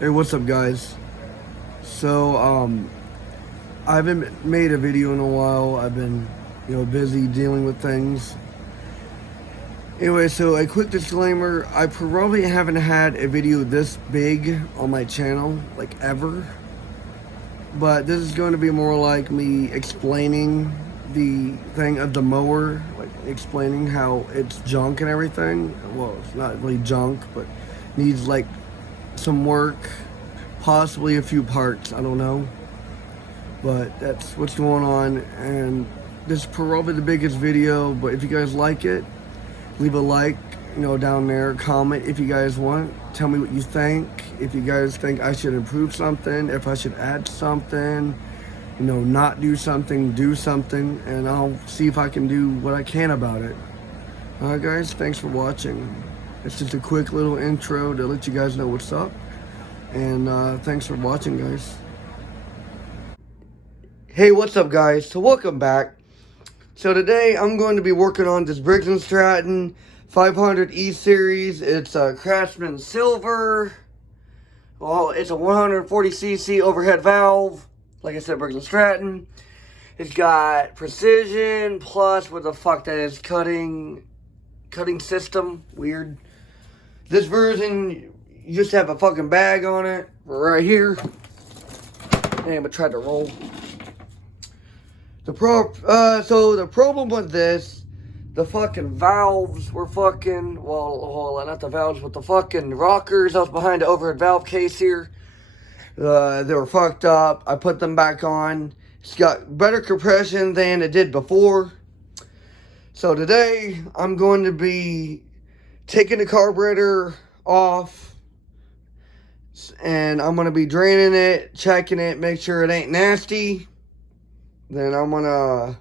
Hey, what's up, guys? So, I haven't made a video in a while. I've been, busy dealing with things. Anyway, so a quick disclaimer: I probably haven't had a video this big on my channel, like ever. But this is going to be more like me explaining the thing of the mower, like explaining how it's junk and everything. Well, it's not really junk, but needs like some work, possibly a few parts. I don't know. But that's what's going on, and this is probably the biggest video. But if you guys like it, leave a like, down there. Comment if you guys want. Tell me what you think. If you guys think I should improve something, if I should add something, not do something, do something, and I'll see if I can do what I can about it. Alright, guys, thanks for watching. It's just a quick little intro to let you guys know what's up, and thanks for watching, guys. Hey, what's up, guys? So welcome back. So today I'm going to be working on this Briggs & Stratton 500E series. It's a Craftsman Silver. Well, it's a 140cc overhead valve. Like I said, Briggs & Stratton. It's got precision plus what the fuck that is, cutting system. Weird. This version, you just have a fucking bag on it right here. Damn, I tried to roll. So the problem with this, the fucking valves were fucking, well, not the valves, but the fucking rockers that was behind the overhead valve case here. They were fucked up. I put them back on. It's got better compression than it did before. So today, I'm going to be taking the carburetor off. And I'm going to be draining it, checking it, make sure it ain't nasty. Then I'm gonna,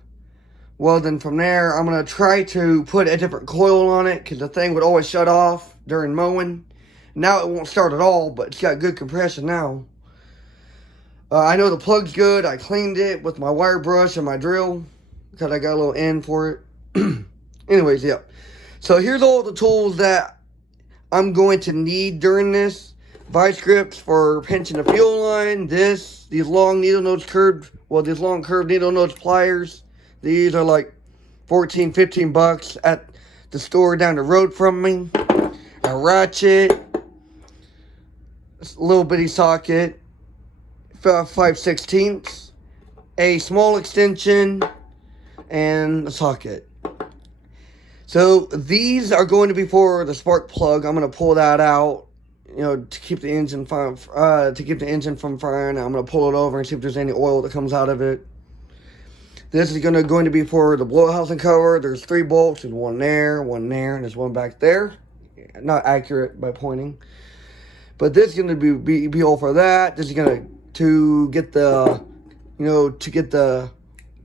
then from there, I'm gonna try to put a different coil on it, because the thing would always shut off during mowing. Now it won't start at all, but it's got good compression now. I know the plug's good. I cleaned it with my wire brush and my drill, because I got a little end for it. Anyways, yeah. So here's all the tools that I'm going to need during this. Vice grips for pinching the fuel line. These long needle nose curved, these long curved needle nose pliers. These are like 14, 15 bucks at the store down the road from me. A ratchet, a little bitty socket, 5/16, a small extension, and a socket. So these are going to be for the spark plug. I'm going to pull that out, to keep the engine from firing. I'm going to pull it over and see if there's any oil that comes out of it. This is going to be for the blowout housing cover. There's 3 bolts. There's one there, and there's one back there. Not accurate by pointing. But this is going to be all for that. This is going to get the,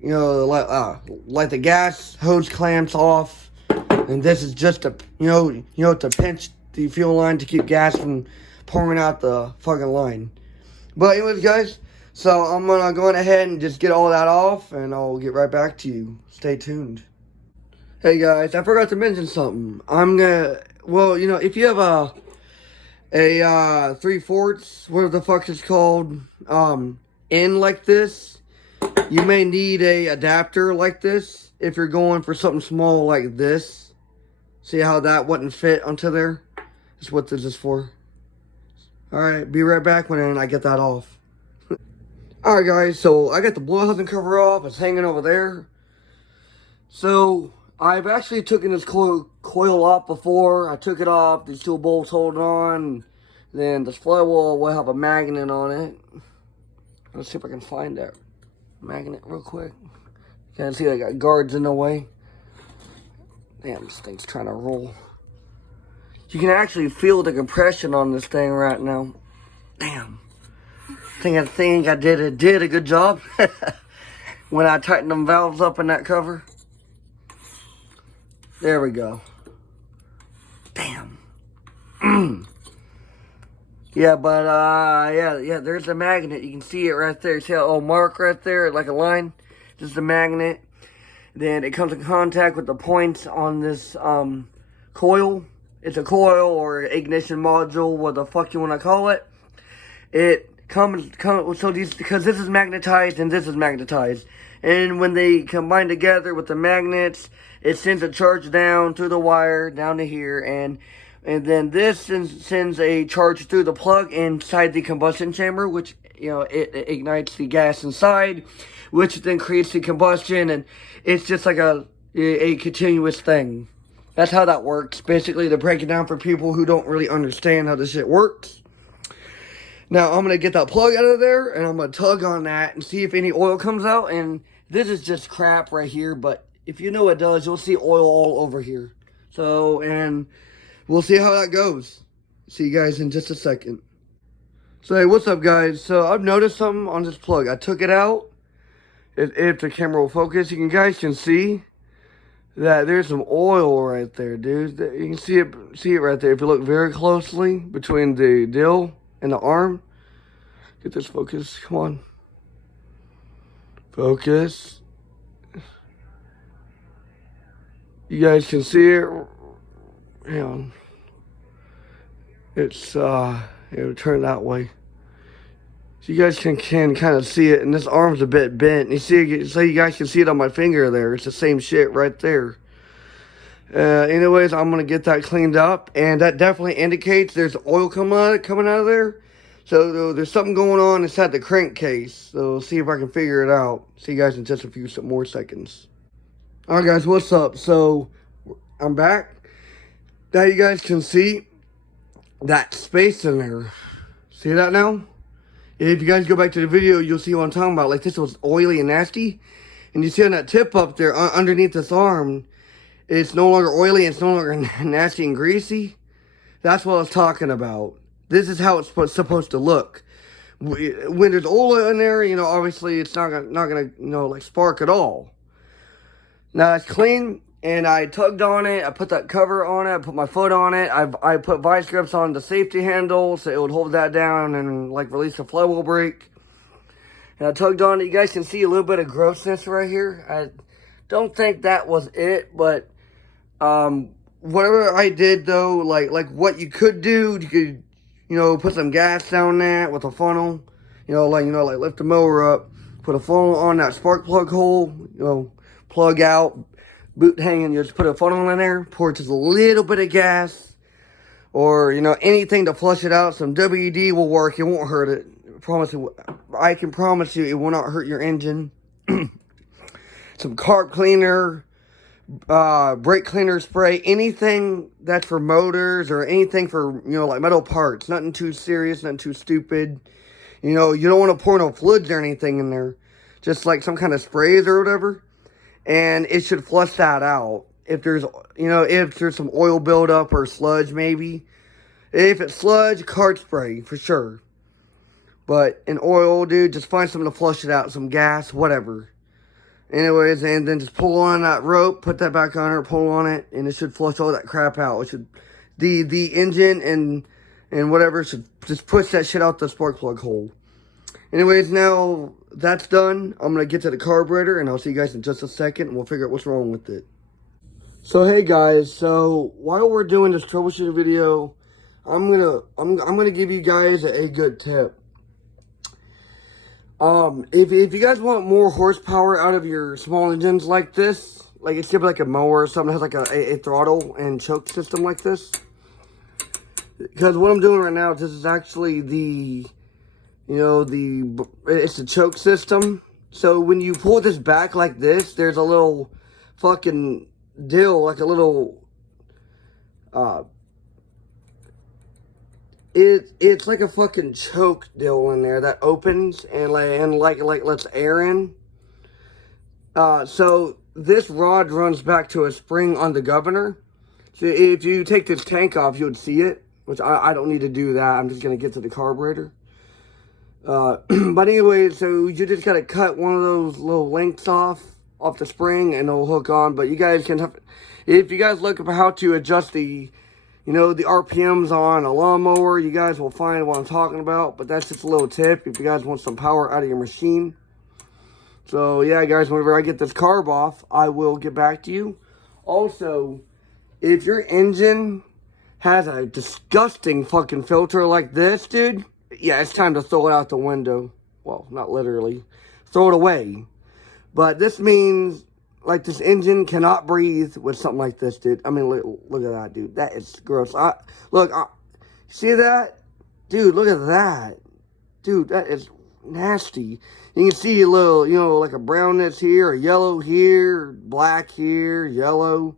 light the gas hose clamps off. And this is just to, to pinch the fuel line to keep gas from pouring out the fucking line. But anyways, guys, so I'm gonna go ahead and just get all that off, and I'll get right back to you. Stay tuned. Hey guys, I forgot to mention something. I'm gonna, if you have a 3/4, whatever the fuck it's called, end like this, you may need a adapter like this if you're going for something small like this. See how that wouldn't fit onto there? That's what this is for. Alright, be right back when I get that off. Alright guys, so I got the blowout housing cover off. It's hanging over there. So, I've actually taken this coil off before. I took it off. These 2 bolts hold on. Then this flywheel will have a magnet on it. Let's see if I can find that magnet real quick. Can't see I got guards in the way. Damn, this thing's trying to roll. You can actually feel the compression on this thing right now. Damn. I think I did a good job when I tightened them valves up in that cover. There we go. Damn. Yeah, but yeah, there's the magnet. You can see it right there. See that little mark right there, like a line? Just a magnet. Then it comes in contact with the points on this coil. It's a coil or ignition module, what the fuck you want to call it. it comes so these, because this is magnetized and this is magnetized, and when they combine together with the magnets, it sends a charge down through the wire down to here, and then this sends a charge through the plug inside the combustion chamber, which, you know, it ignites the gas inside, which then creates the combustion, and it's just like a continuous thing. That's how that works. Basically, to break it down for people who don't really understand how this shit works. Now, I'm going to get that plug out of there, and I'm going to tug on that and see if any oil comes out. And this is just crap right here, but if you know what it does, you'll see oil all over here. So, and we'll see how that goes. See you guys in just a second. So, hey, what's up, guys? So, I've noticed something on this plug. I took it out. If the camera will focus, you guys can see that there's some oil right there, dude. You can see it right there if you look very closely between the dill and the arm. Get this focus. Come on. Focus. You guys can see it. Hang on. It's it'll turn that way. So you guys can kind of see it, and this arm's a bit bent. You see, so you guys can see it on my finger there. It's the same shit right there. Anyways, I'm gonna get that cleaned up, and that definitely indicates there's oil coming out of there. So there's something going on inside the crankcase. So we'll see if I can figure it out. See you guys in just a few more seconds. All right, guys, what's up? So I'm back. Now you guys can see that space in there. See that now? If you guys go back to the video, you'll see what I'm talking about. Like, this was oily and nasty. And you see on that tip up there, underneath this arm, it's no longer oily, it's no longer nasty and greasy. That's what I was talking about. This is how it's supposed to look. When there's oil in there, you know, obviously it's not gonna, you know, like, spark at all. Now it's clean, and I tugged on it. I put that cover on it. I put my foot on it. I put vice grips on the safety handle so it would hold that down and, like, release the flywheel brake. And I tugged on it. You guys can see a little bit of grossness right here. I don't think that was it, but whatever I did though, like what you could do, you could, you know, put some gas down there with a funnel. You know, like lift the mower up, put a funnel on that spark plug hole. You know, plug out. Boot hanging, you just put a funnel in there, pour just a little bit of gas, or, you know, anything to flush it out. Some WD will work. It won't hurt it. I can promise you it will not hurt your engine. Some carb cleaner, brake cleaner spray, anything that's for motors or anything for, you know, like metal parts. Nothing too serious, nothing too stupid. You know, you don't want to pour no fluids or anything in there. Just like some kind of sprays or whatever. And it should flush that out. If there's, you know, if there's some oil buildup or sludge, maybe. If it's sludge, cart spray, for sure. But in oil, dude, just find something to flush it out. Some gas, whatever. Anyways, and then just pull on that rope, put that back on her, pull on it, and it should flush all that crap out. It should, the engine and whatever should just push that shit out the spark plug hole. Anyways, now that's done. I'm going to get to the carburetor, and I'll see you guys in just a second, and we'll figure out what's wrong with it. So, hey guys, so while we're doing this troubleshooting video, I'm gonna give you guys a good tip. If you guys want more horsepower out of your small engines like this, like it's like a mower or something that has like a throttle and choke system like this. Because what I'm doing right now, this is actually the, you know, it's the choke system. So when you pull this back like this, there's a little fucking dill, like a little, it's like a fucking choke dill in there that opens and like lets air in. So this rod runs back to a spring on the governor. So if you take this tank off, you would see it, which I don't need to do that. I'm just gonna get to the carburetor. But anyway, so you just gotta cut one of those little links off the spring and it'll hook on. But you guys can have, if you guys look up how to adjust the, you know, the RPMs on a lawnmower, you guys will find what I'm talking about. But that's just a little tip if you guys want some power out of your machine. So yeah, guys, whenever I get this carb off, I will get back to you. Also, if your engine has a disgusting fucking filter like this, dude, yeah, it's time to throw it out the window. Well, not literally. Throw it away. But this means, like, this engine cannot breathe with something like this, dude. I mean, look at that, dude. That is gross. See that? Dude, look at that. Dude, that is nasty. You can see a little, like a brownness here, a yellow here, black here, yellow.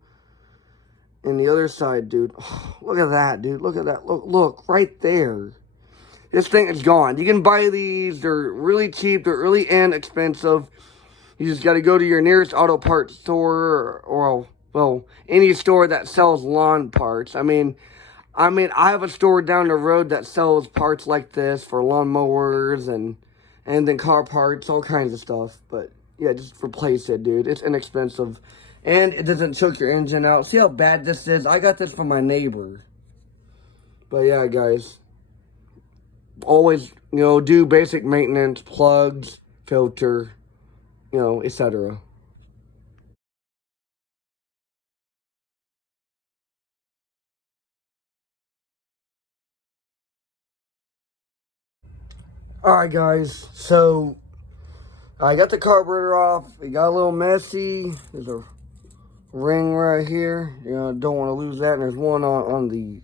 And the other side, dude. Oh, look at that, dude. Look at that. Look, right there. This thing is gone. You can buy these. They're really cheap. They're really inexpensive. You just got to go to your nearest auto parts store or, well, any store that sells lawn parts. I mean, I have a store down the road that sells parts like this for lawn mowers and then car parts, all kinds of stuff. But, yeah, just replace it, dude. It's inexpensive. And it doesn't choke your engine out. See how bad this is? I got this from my neighbor. But, yeah, guys. Always, do basic maintenance, plugs, filter, etc. Alright guys, so I got the carburetor off. It got a little messy. There's a ring right here. Don't want to lose that. And there's one on the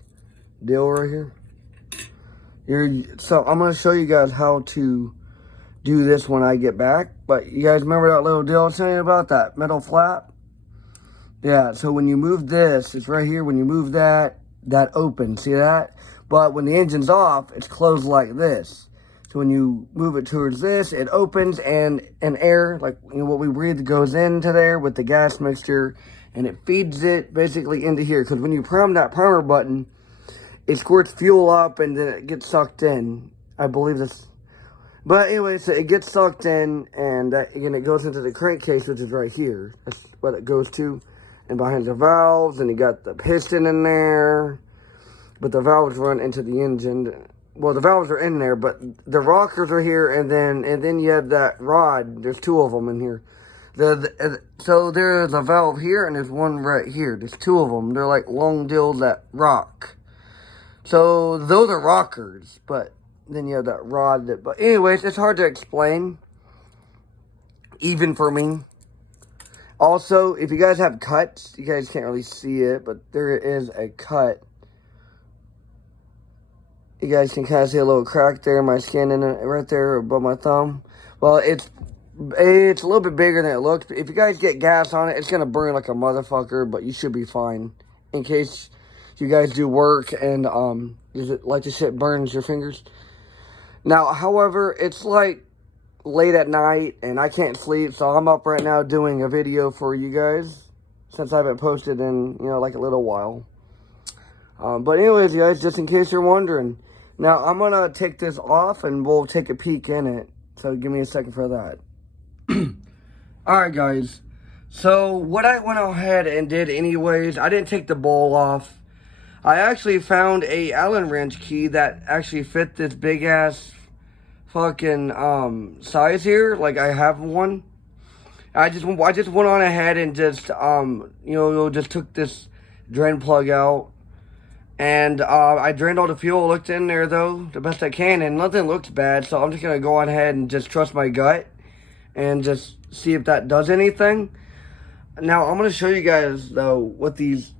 deal right here. So I'm going to show you guys how to do this when I get back. But you guys remember that little deal I was telling you about, that metal flap? Yeah, so when you move this, it's right here. When you move that opens. See that? But when the engine's off, it's closed like this. So when you move it towards this, it opens and air, like what we breathe, goes into there with the gas mixture. And it feeds it basically into here. Because when you prime that primer button, it squirts fuel up and then it gets sucked in. I believe this. But anyway, so it gets sucked in and again it goes into the crankcase, which is right here. That's what it goes to. And behind the valves, and you got the piston in there. But the valves run into the engine. Well, the valves are in there, but the rockers are here, and then you have that rod. There's two of them in here. So there's a valve here, and there's one right here. There's two of them. They're like long deals that rock. So those are rockers, but then you have that rod. But anyways, it's hard to explain, even for me. Also, if you guys have cuts, you guys can't really see it, but there is a cut. You guys can kind of see a little crack there in my skin, and right there above my thumb. Well, it's a little bit bigger than it looks. If you guys get gas on it, it's gonna burn like a motherfucker, but you should be fine. In case you guys do work and like the shit burns your fingers. Now, however, it's like late at night and I can't sleep, so I'm up right now doing a video for you guys since I haven't posted in like a little while. But anyways, guys, just in case you're wondering, now I'm gonna take this off and we'll take a peek in it. So give me a second for that. Alright guys, so what I went ahead and did anyways, I didn't take the bowl off. I actually found a Allen wrench key that actually fit this big ass fucking size here. Like I have one. I just went on ahead and just just took this drain plug out. And I drained all the fuel, looked in there though, the best I can, and nothing looks bad. So I'm just gonna go on ahead and just trust my gut and just see if that does anything. Now I'm gonna show you guys though what these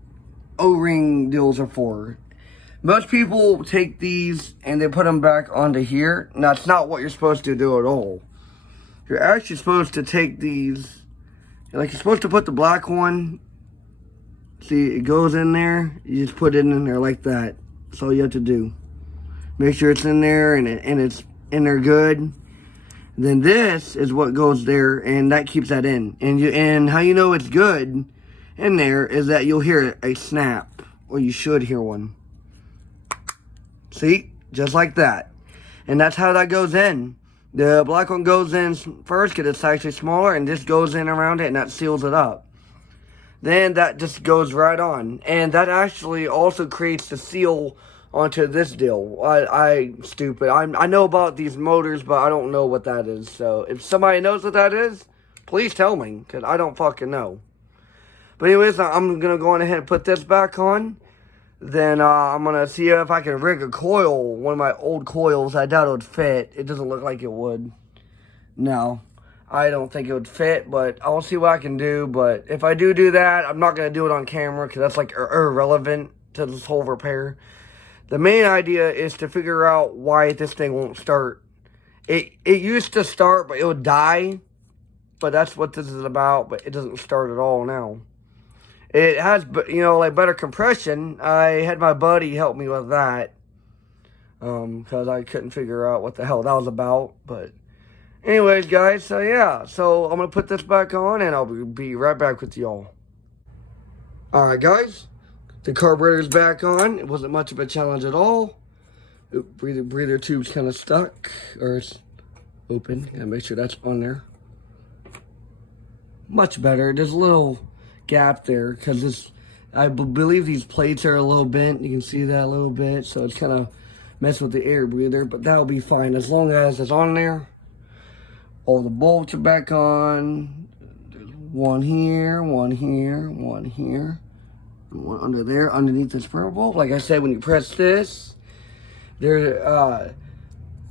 O-ring deals are for. Most people take these and they put them back onto here. Now it's not what you're supposed to do at all. You're actually supposed to take these, like you're supposed to put the black one. See, it goes in there. You just put it in there like that. That's all you have to do. Make sure it's in there and it's in there good. Then this is what goes there, and that keeps that in. And how you know it's good in there is that you'll hear a snap, or you should hear one. See, just like that. And that's how that goes in. The black one goes in first because it's actually smaller, and this goes in around it, and that seals it up. Then that just goes right on. And that actually also creates the seal onto this deal. I'm stupid. I know about these motors, but I don't know what that is. So if somebody knows what that is, please tell me, because I don't fucking know. But anyways, I'm going to go on ahead and put this back on. then I'm going to see if I can rig a coil, one of my old coils. I doubt it would fit. It doesn't look like it would. No, I don't think it would fit, but I'll see what I can do. But if I do that, I'm not going to do it on camera because that's like irrelevant to this whole repair. The main idea is to figure out why this thing won't start. It used to start, but it would die. But that's what this is about, but it doesn't start at all now. It has, you know, like better compression. I had my buddy help me with that. Because I couldn't figure out what the hell that was about. But anyways, guys, so yeah. So I'm going to put this back on and I'll be right back with y'all. Alright, guys. The carburetor's back on. It wasn't much of a challenge at all. Breather tube's kind of stuck, or it's open. Gotta make sure that's on there. Much better. There's a little gap there because I believe these plates are a little bent. You can see that a little bit, so it's kind of messing with the air breather, but that'll be fine as long as it's on there. All the bolts are back on. There's one here, one here, one here. One under there, underneath this spring bolt. Like I said, when you press this, so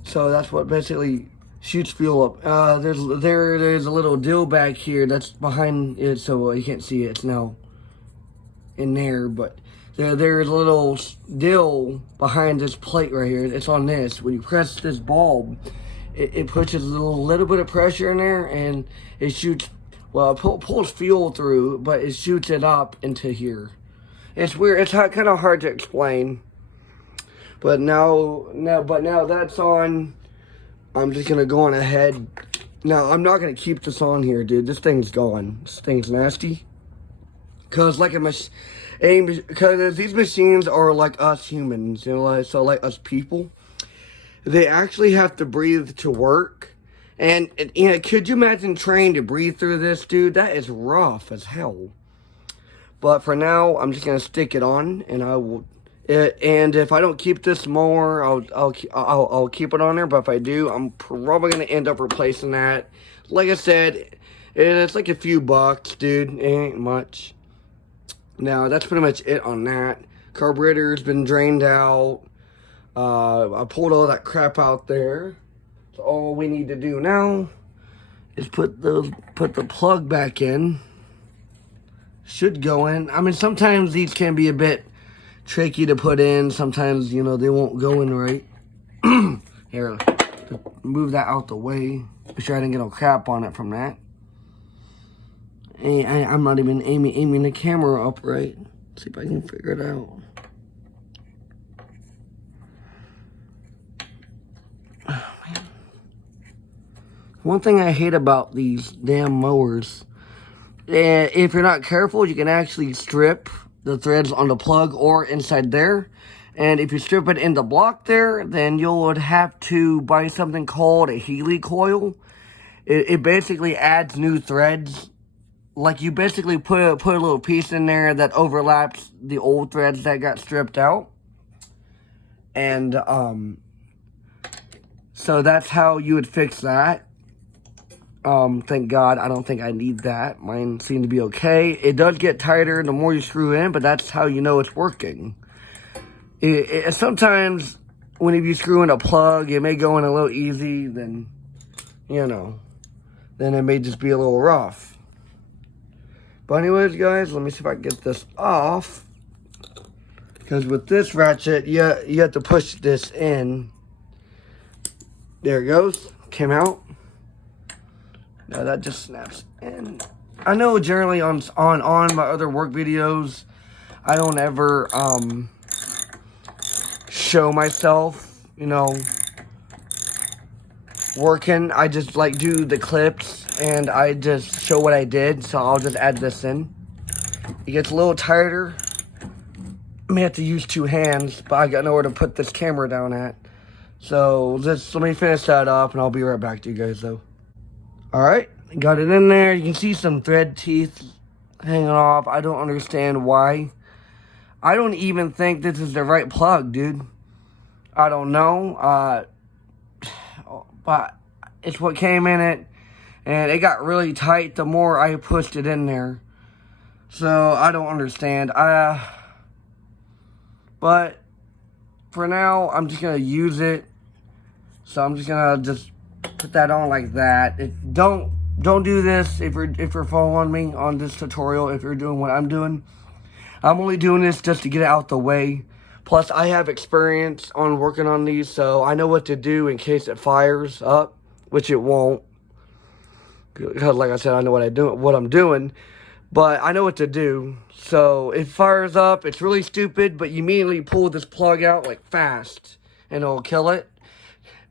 that's what basically shoots fuel up. There's a little dill back here that's behind it, so you can't see it. It's now in there, but there's a little dill behind this plate right here. It's on this. When you press this bulb, it pushes a little bit of pressure in there, and it shoots. Well, it pulls fuel through, but it shoots it up into here. It's weird. It's kind of hard to explain. But now that's on. I'm just gonna go on ahead. Now I'm not gonna keep this on here, dude. This thing's gone. This thing's nasty. Cause because these machines are like us humans, you know, like us people. They actually have to breathe to work. And you know, could you imagine trying to breathe through this, dude? That is rough as hell. But for now, I'm just gonna stick it on, and I will. And if I don't keep this mower, I'll keep it on there. But if I do, I'm probably gonna end up replacing that. Like I said, it's like a few bucks, dude. It ain't much. Now that's pretty much it on that. Carburetor's been drained out. I pulled all that crap out there. So all we need to do now is put the plug back in. Should go in. I mean, sometimes these can be a bit tricky to put in. Sometimes, you know, they won't go in right. Here, move that out the way. Make sure I didn't get no crap on it from that. And I'm not even aiming the camera up right. Let's see if I can figure it out. Oh, man. One thing I hate about these damn mowers, if you're not careful, you can actually strip the threads on the plug or inside there. And if you strip it in the block there, then you would have to buy something called a Healy coil. It basically adds new threads. Like you basically put a little piece in there that overlaps the old threads that got stripped out. And so that's how you would fix that. Thank God, I don't think I need that. Mine seemed to be okay. It does get tighter the more you screw in, but that's how you know it's working. Sometimes, when you screw in a plug, it may go in a little easy, then, you know, then it may just be a little rough. But anyways, guys, let me see if I can get this off. Because with this ratchet, you have to push this in. There it goes. Came out. Now that just snaps in. I know generally on my other work videos, I don't ever show myself, you know, working. I just like do the clips and I just show what I did. So I'll just add this in. It gets a little tighter. I may have to use two hands, but I got nowhere to put this camera down at. So let me finish that up and I'll be right back to you guys though. Alright, got it in there. You can see some thread teeth hanging off. I don't understand why. I don't even think this is the right plug, dude. I don't know. But it's what came in it. And it got really tight the more I pushed it in there. So, I don't understand. But for now, I'm just going to use it. So I'm just going to just put that on like that. Don't do this if you're following me on this tutorial, if you're doing what I'm doing. I'm only doing this just to get it out the way. Plus, I have experience on working on these, so I know what to do in case it fires up, which it won't. Because, like I said, I know what I'm doing, but I know what to do. So, if it fires up, it's really stupid, but you immediately pull this plug out, like, fast, and it'll kill it.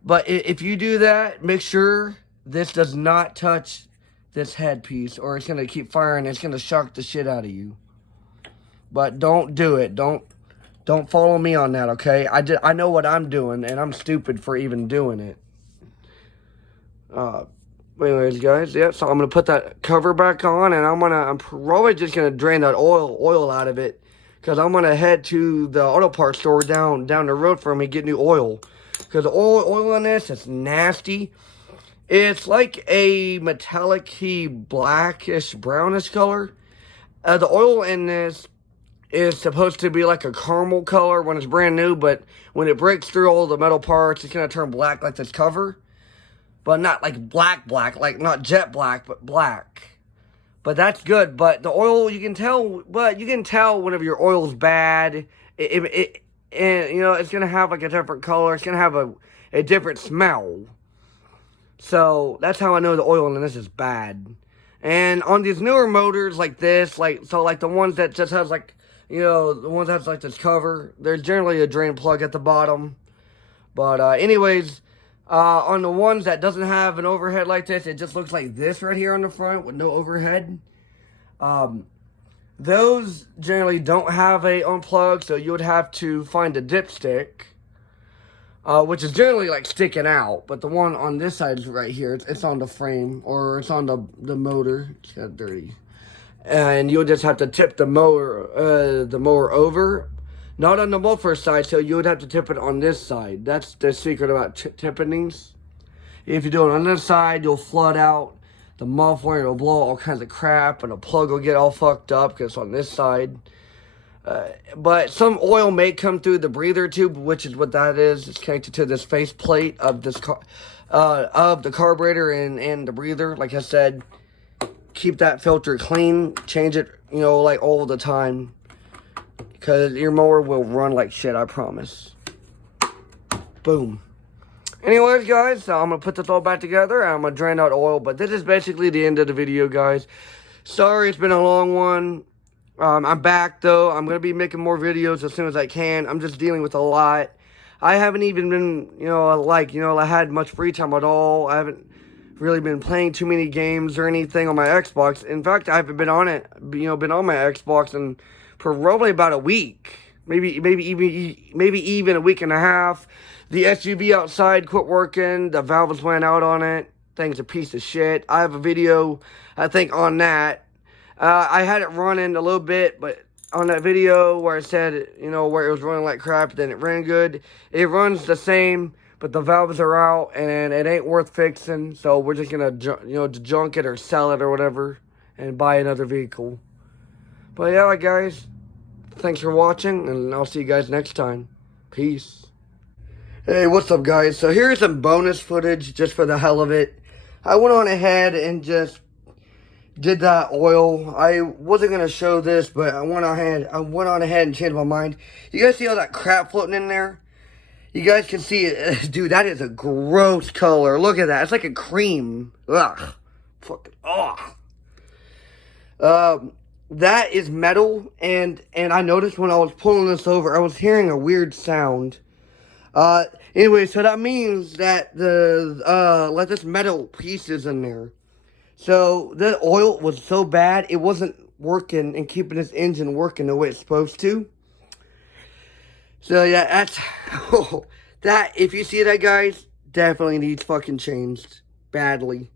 But if you do that, make sure this does not touch this headpiece, or it's going to keep firing. It's going to shock the shit out of you. But don't do it. Don't follow me on that, okay? I know what I'm doing, and I'm stupid for even doing it. Anyways, guys, yeah, so I'm going to put that cover back on, and I'm probably just going to drain that oil out of it, because I'm going to head to the auto parts store down the road from me and get new oil. Because the oil in this is nasty. It's like a metallic-y, blackish, brownish color. The oil in this is supposed to be like a caramel color when it's brand new, but when it breaks through all the metal parts, it's going to turn black like this cover. But not like black, like not jet black, but black. But that's good. But the oil, you can tell whenever your oil's bad. And, you know, it's going to have like a different color. It's going to have a different smell. So that's how I know the oil in this is bad. And on these newer motors like this, like the ones that just has like, you know, the ones that has like this cover, there's generally a drain plug at the bottom. But anyways, on the ones that doesn't have an overhead like this, it just looks like this right here on the front with no overhead. Those generally don't have a unplug, so you would have to find a dipstick, which is generally like sticking out. But the one on this side is right here. It's on the frame, or it's on the motor. It's got dirty. And you'll just have to tip the mower over. Not on the muffler side, so you would have to tip it on this side. That's the secret about tipping these. If you do it on this side, you'll flood out the muffler, it'll blow all kinds of crap, and the plug will get all fucked up because it's on this side. But some oil may come through the breather tube, which is what that is. It's connected to this face plate of this of the carburetor and the breather. Like I said, keep that filter clean. Change it, you know, like all the time, because your mower will run like shit, I promise. Boom. Anyways, guys, so I'm going to put this all back together, and I'm going to drain out oil, but this is basically the end of the video, guys. Sorry, it's been a long one. I'm back, though. I'm going to be making more videos as soon as I can. I'm just dealing with a lot. I haven't even been, I had much free time at all. I haven't really been playing too many games or anything on my Xbox. In fact, I haven't been on it, been on my Xbox in probably about a week. Maybe even a week and a half. The SUV outside quit working. The valves went out on it. Thing's a piece of shit. I have a video, I think, on that. I had it running a little bit, but on that video where I said, where it was running like crap, then it ran good. It runs the same, but the valves are out, and it ain't worth fixing. So we're just gonna, junk it or sell it or whatever, and buy another vehicle. But yeah, guys, thanks for watching, and I'll see you guys next time. Peace. Hey, what's up, guys? So here's some bonus footage just for the hell of it. I went on ahead and just did that oil. I wasn't going to show this, but I went on ahead and changed my mind. You guys see all that crap floating in there? You guys can see it. Dude, that is a gross color. Look at that. It's like a cream. Ugh. Fucking, ugh. That is metal, and I noticed when I was pulling this over, I was hearing a weird sound. Anyway, so that means that like this metal piece is in there. So the oil was so bad, it wasn't working and keeping this engine working the way it's supposed to. So yeah, that's, that, if you see that, guys, definitely needs fucking changed badly.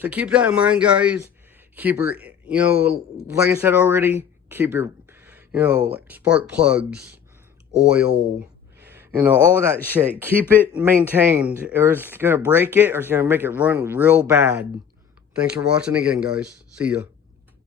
So keep that in mind, guys. Keep your, like I said already, keep your, like spark plugs, oil, all that shit. Keep it maintained, or it's going to break it, or it's going to make it run real bad. Thanks for watching again, guys. See ya.